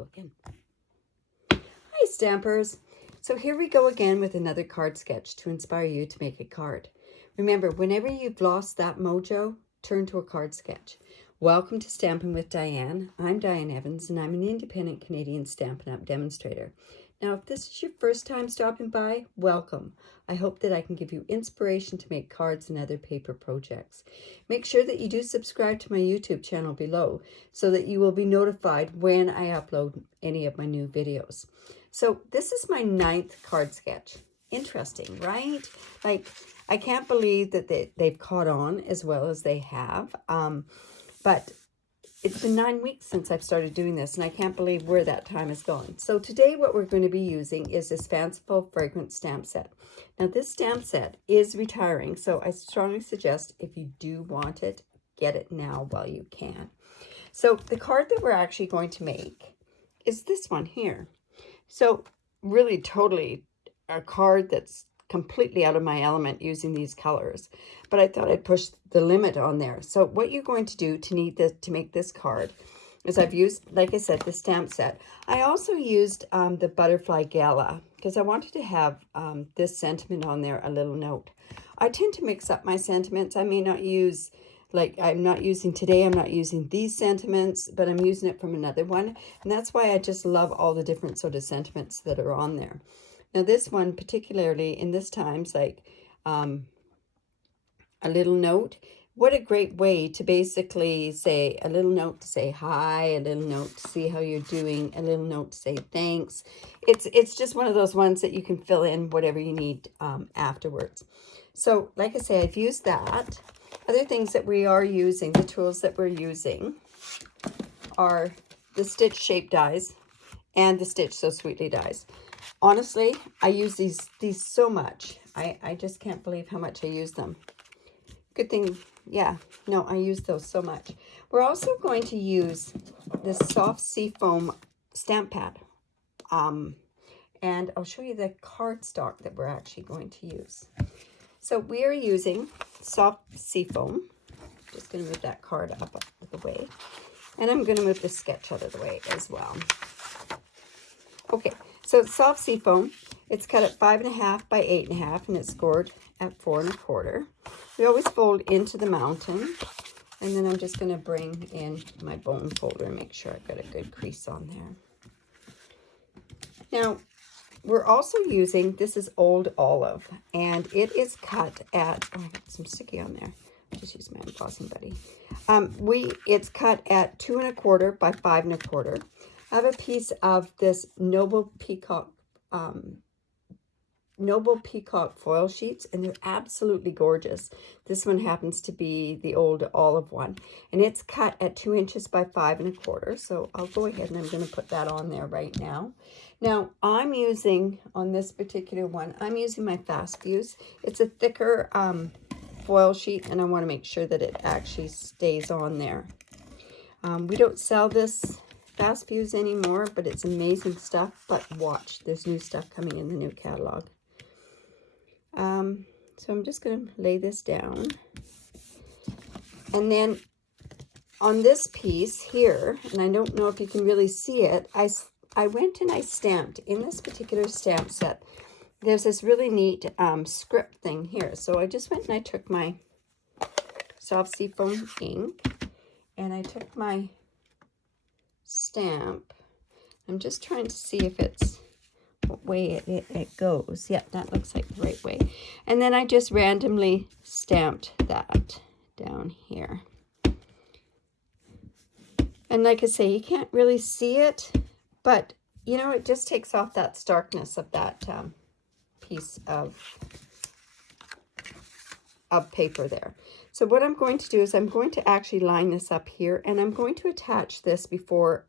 go again. Hi, Stampers. So here we go again with another card sketch to inspire you to make a card. Remember, whenever you've lost that mojo, turn to a card sketch. Welcome to Stampin' with Diane. I'm Diane Evans, and I'm an independent Canadian Stampin' Up Demonstrator. Now, if this is your first time stopping by, welcome. I hope that I can give you inspiration to make cards and other paper projects. Make sure that you do subscribe to my YouTube channel below so that you will be notified when I upload any of my new videos. So this is my 9th card sketch. Interesting, right? Like, I can't believe that they've caught on as well as they have. But it's been 9 weeks since I've started doing this, and I can't believe where that time has gone. So today what we're going to be using is this Fanciful Fragrance stamp set. Now this stamp set is retiring, so I strongly suggest if you do want it, get it now while you can. So the card that we're actually going to make is this one here. So really totally a card that's completely out of my element using these colors, but I thought I'd push the limit on there. So what you're going to do to make this card is I've used, like I said, the stamp set. I also used the Butterfly Gala because I wanted to have this sentiment on there, a little note. I tend to mix up my sentiments. I may not use, like I'm not using these sentiments, but I'm using it from another one. And that's why I just love all the different sort of sentiments that are on there. Now this one, particularly in this times, like a little note. What a great way to basically say a little note to say hi, a little note to see how you're doing, a little note to say thanks. It's just one of those ones that you can fill in whatever you need afterwards. So like I say, I've used that. Other things that we are using, the tools that we're using are the Stitch Shape dies and the Stitch So Sweetly dies. Honestly, I use these so much. I just can't believe how much I use them. Good thing, yeah, no, I use those so much. We're also going to use this soft seafoam stamp pad. And I'll show you the cardstock that we're actually going to use. So we are using soft seafoam. Just going to move that card up of the way. And I'm going to move the sketch out of the way as well. Okay, so soft seafoam, it's cut at 5.5 by 8.5, and it's scored at 4.25. We always fold into the mountain, and then I'm just going to bring in my bone folder and make sure I've got a good crease on there. Now, we're also using, this is Old Olive, and it is cut at, oh, I got some sticky on there. Just use my embossing buddy. It's cut at 2.25 by 5.25. I have a piece of this Noble Peacock foil sheets, and they're absolutely gorgeous. This one happens to be the Old Olive one, and it's cut at 2 inches by 5.25. So I'll go ahead and I'm going to put that on there right now. Now I'm using, on this particular one, I'm using my Fast Fuse. It's a thicker foil sheet, and I want to make sure that it actually stays on there. We don't sell this Fast Fuse anymore, but it's amazing stuff. But watch, there's new stuff coming in the new catalog. So I'm just going to lay this down. And then on this piece here, and I don't know if you can really see it, I went and I stamped in this particular stamp set. There's this really neat script thing here. So I just went and I took my soft seafoam ink, and I took my stamp. I'm just trying to see if it's what way it goes. Yeah, that looks like the right way. And then I just randomly stamped that down here. And like I say, you can't really see it, but you know, it just takes off that starkness of that piece of paper there. So what I'm going to do is I'm going to actually line this up here, and I'm going to attach this before.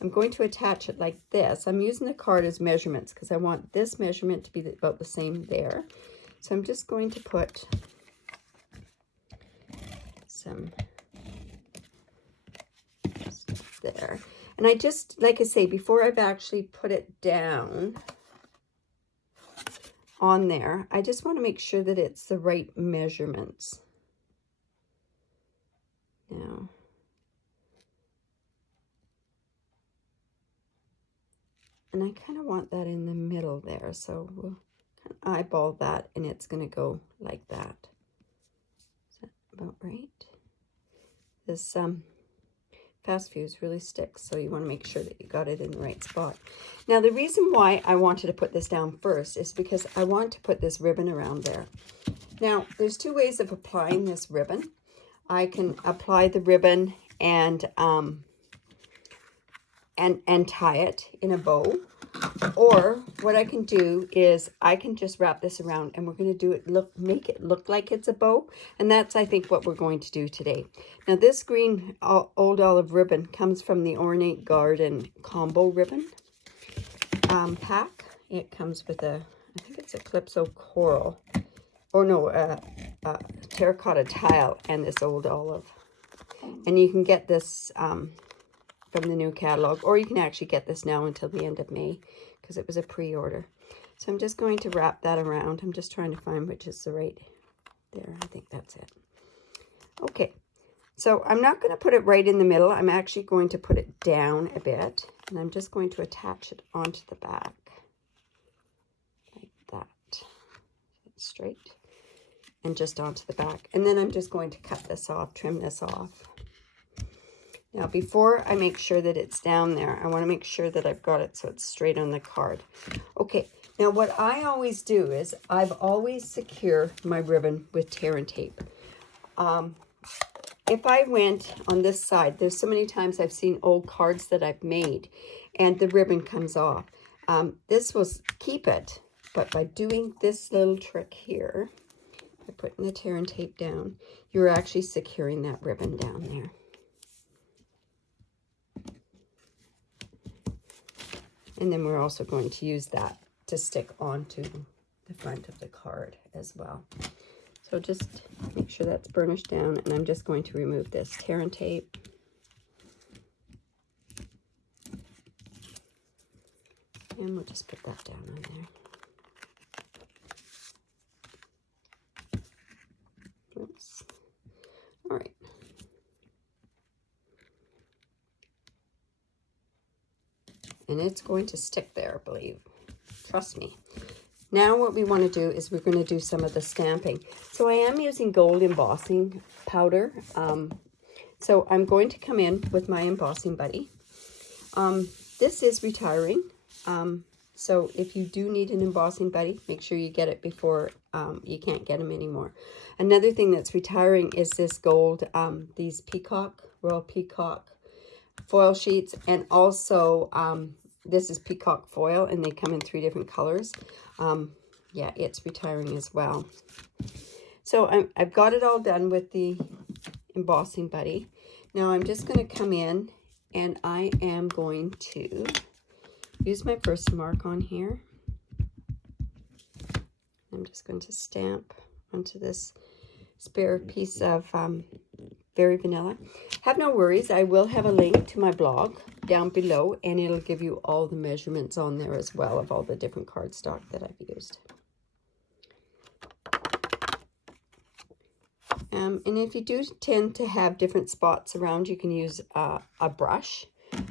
I'm going to attach it like this. I'm using the card as measurements because I want this measurement to be about the same there. So I'm just going to put some stuff there. And I just, like I say, before I've actually put it down on there, I just want to make sure that it's the right measurements. Now, And I kind of want that in the middle there, so we'll kind of eyeball that, and it's going to go like that. Is that about right? This fast fuse really sticks, so you want to make sure that you got it in the right spot. Now, the reason why I wanted to put this down first is because I want to put this ribbon around there. Now, there's two ways of applying this ribbon. I can apply the ribbon and tie it in a bow, or what I can do is I can just wrap this around, and we're going to do it make it look like it's a bow, and that's I think what we're going to do today. Now, this green old olive ribbon comes from the Ornate Garden combo ribbon pack. It comes with I think it's a Calypso coral, or no, terracotta tile, and this old olive. And you can get this from the new catalog, or you can actually get this now until the end of May, because it was a pre-order. So I'm just going to wrap that around. I'm just trying to find which is the right there. I think that's it. Okay, so I'm not going to put it right in the middle. I'm actually going to put it down a bit, and I'm just going to attach it onto the back like that, straight, and just onto the back. And then I'm just going to cut this off, trim this off. Now, before I make sure that it's down there, I want to make sure that I've got it so it's straight on the card. Okay, now what I always do is I've always secure my ribbon with tear and tape. If I went on this side, there's so many times I've seen old cards that I've made and the ribbon comes off. This will keep it, but by doing this little trick here, by putting the tear and tape down, you're actually securing that ribbon down there. And then we're also going to use that to stick onto the front of the card as well. So just make sure that's burnished down, and I'm just going to remove this tear and tape. And we'll just put that down on there. Oops. All right. And it's going to stick there, believe. Trust me. Now what we want to do is we're going to do some of the stamping. So I am using gold embossing powder. So I'm going to come in with my embossing buddy. This is retiring. So if you do need an embossing buddy, make sure you get it before you can't get them anymore. Another thing that's retiring is this gold, these Royal Peacock foil sheets, and also this is peacock foil, and they come in 3 different colors. Yeah, it's retiring as well. So I've got it all done with the embossing buddy. Now I'm just going to come in, and I am going to use my first mark on here. I'm just going to stamp onto this spare piece of Very Vanilla. Have no worries, I will have a link to my blog down below, and it'll give you all the measurements on there as well of all the different cardstock that I've used. And if you do tend to have different spots around, you can use a brush,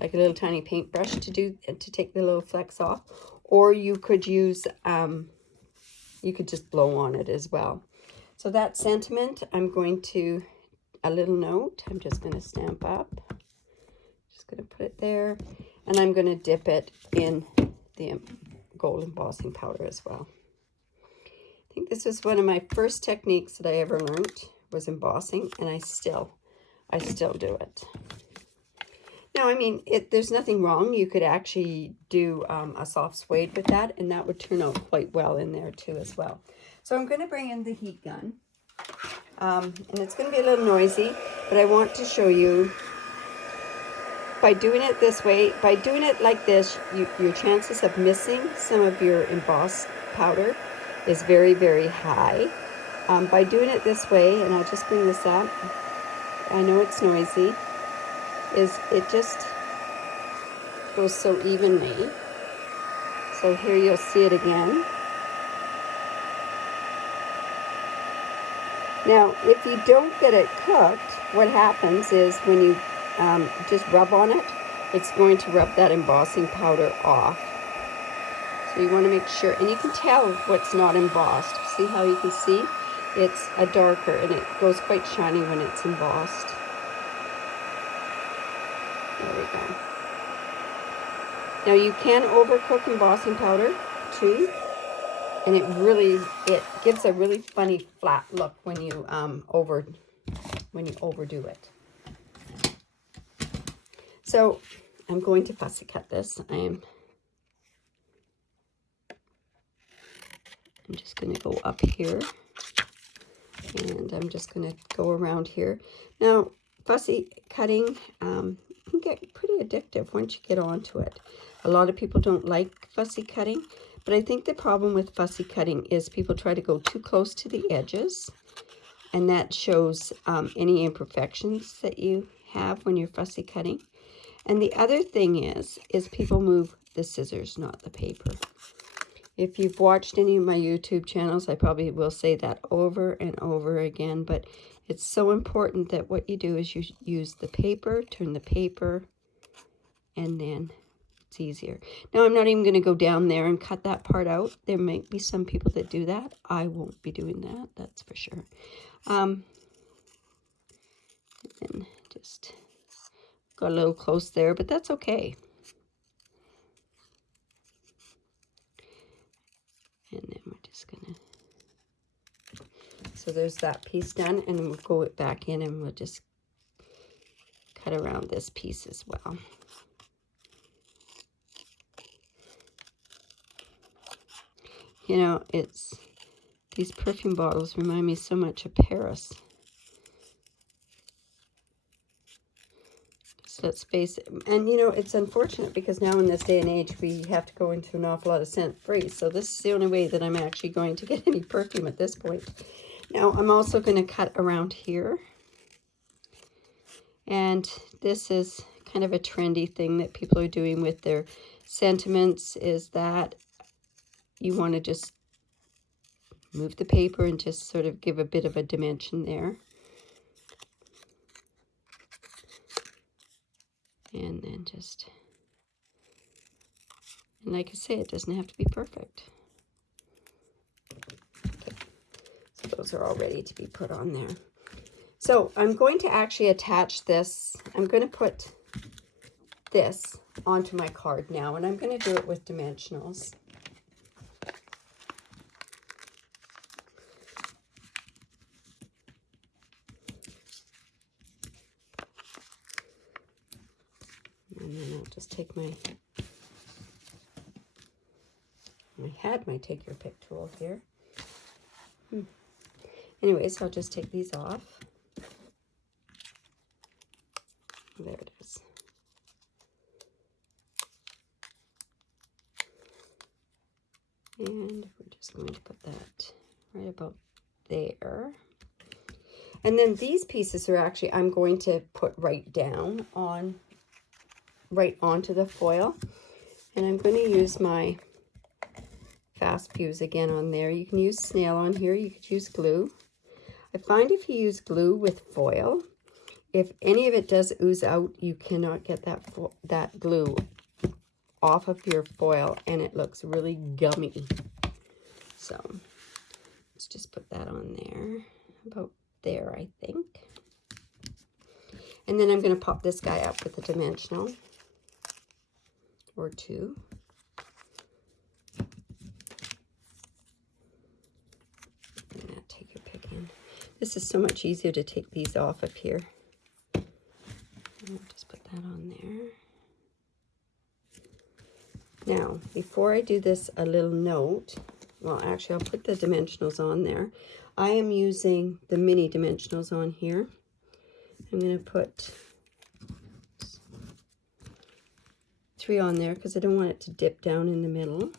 like a little tiny paintbrush to take the little flecks off, or you could use you could just blow on it as well. So that sentiment, I'm going to a little note. I'm just going to stamp up. Just going to put it there, and I'm going to dip it in the gold embossing powder as well. I think this was one of my first techniques that I ever learned, was embossing, and I still do it. Now, I mean, there's nothing wrong. You could actually do a soft suede with that, and that would turn out quite well in there too as well. So I'm going to bring in the heat gun. And it's going to be a little noisy, but I want to show you, by doing it this way, by doing it like this, your chances of missing some of your embossed powder is very, very high. By doing it this way, and I'll just bring this up, I know it's noisy, it just goes so evenly. So here you'll see it again. Now, if you don't get it cooked, what happens is when you just rub on it, it's going to rub that embossing powder off. So you want to make sure, and you can tell what's not embossed. See how you can see? It's a darker, and it goes quite shiny when it's embossed. There we go. Now you can overcook embossing powder too, and it gives a really funny flat look when you overdo it. So I'm going to fussy cut this. I'm just going to go up here, and I'm just going to go around here. Now, fussy cutting can get pretty addictive once you get onto it. A lot of people don't like fussy cutting, but I think the problem with fussy cutting is people try to go too close to the edges, and that shows any imperfections that you have when you're fussy cutting. And the other thing is people move the scissors, not the paper. If you've watched any of my YouTube channels, I probably will say that over and over again, but it's so important that what you do is you use the paper, turn the paper, and then it's easier. Now, I'm not even going to go down there and cut that part out. There might be some people that do that. I won't be doing that, that's for sure. And just got a little close there, but that's okay. And then we're just gonna, so there's that piece done, and we'll go back in and we'll just cut around this piece as well. You know, these perfume bottles remind me so much of Paris. So let's face it. And you know, it's unfortunate because now in this day and age, we have to go into an awful lot of scent free. So this is the only way that I'm actually going to get any perfume at this point. Now, I'm also going to cut around here. And this is kind of a trendy thing that people are doing with their sentiments, is that you want to just move the paper and just sort of give a bit of a dimension there. And then just, and like I say, it doesn't have to be perfect. Okay, so those are all ready to be put on there. So I'm going to actually attach this. I'm going to put this onto my card now, and I'm going to do it with dimensionals. And then I'll just take I had my take your pick tool here. Anyways, I'll just take these off. There it is. And we're just going to put that right about there. And then these pieces are actually, I'm going to put right down on, right onto the foil. And I'm going to use my fast fuse again on there. You can use snail on here. You could use glue. I find if you use glue with foil, if any of it does ooze out, you cannot get that glue off of your foil, and it looks really gummy. So let's just put that on there, about there, I think. And then I'm going to pop this guy up with a dimensional or two. And take your pick in. This is so much easier to take these off of here. I'll just put that on there. Now, before I do this, a little note. Well, actually, I'll put the dimensionals on there. I am using the mini dimensionals on here. I'm going to put 3 on there because I don't want it to dip down in the middle.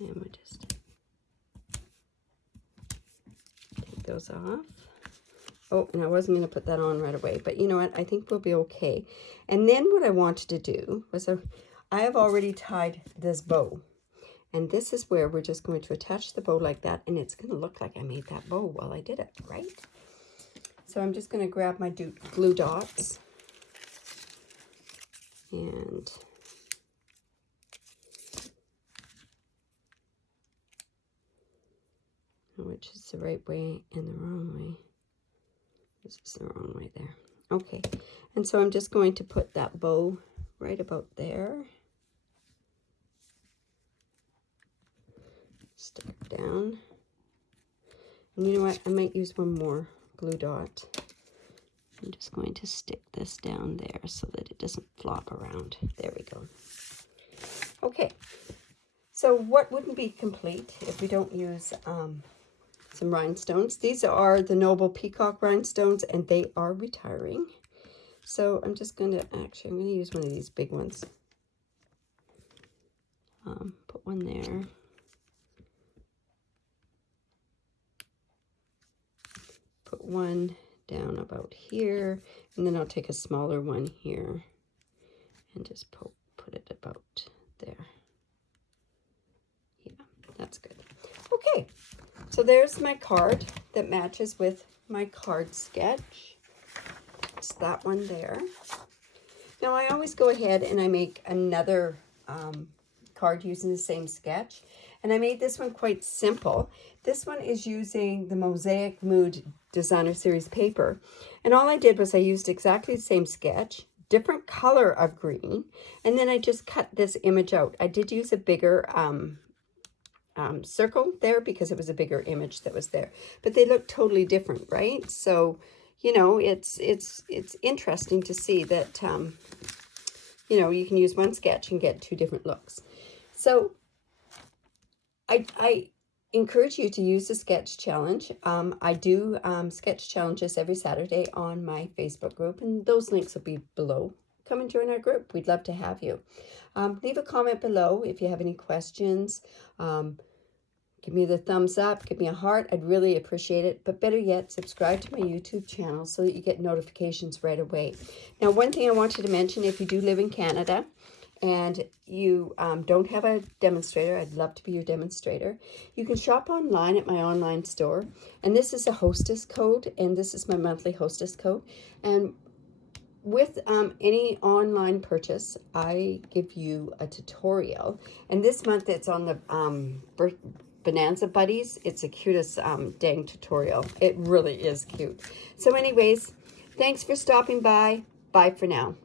And we'll just take those off. Oh, and I wasn't going to put that on right away, but you know what? I think we'll be okay. And then what I wanted to do was I have already tied this bow. And this is where we're just going to attach the bow like that, and it's going to look like I made that bow while I did it, right? So I'm just going to grab my glue dots. And which is the right way and the wrong way. This is the wrong way there. Okay, and so I'm just going to put that bow right about there. Stick it down. And you know what? I might use one more glue dot. I'm just going to stick this down there so that it doesn't flop around. There we go. Okay, so what wouldn't be complete if we don't use some rhinestones? These are the Noble Peacock rhinestones, and they are retiring. So I'm just going to, actually, I'm going to use one of these big ones. Put one there. Put one down about here, and then I'll take a smaller one here and just put it about there. Yeah, that's good. Okay, so there's my card that matches with my card sketch. It's that one there. Now I always go ahead and I make another card using the same sketch. And I made this one quite simple. This one is using the Mosaic Mood Designer Series paper. And all I did was I used exactly the same sketch, different color of green, and then I just cut this image out. I did use a bigger circle there because it was a bigger image that was there. But they look totally different, right? So, you know, it's interesting to see that, you know, you can use one sketch and get two different looks. So I encourage you to use the sketch challenge. I do sketch challenges every Saturday on my Facebook group, and those links will be below. Come and join our group. We'd love to have you. Leave a comment below if you have any questions. Give me the thumbs up, give me a heart. I'd really appreciate it. But better yet, subscribe to my YouTube channel so that you get notifications right away. Now, one thing I wanted to mention, if you do live in Canada, and you don't have a demonstrator, I'd love to be your demonstrator. You can shop online at my online store. And this is a hostess code, and this is my monthly hostess code. And with any online purchase, I give you a tutorial. And this month it's on the Bonanza Buddies. It's the cutest dang tutorial. It really is cute. So anyways, thanks for stopping by. Bye for now.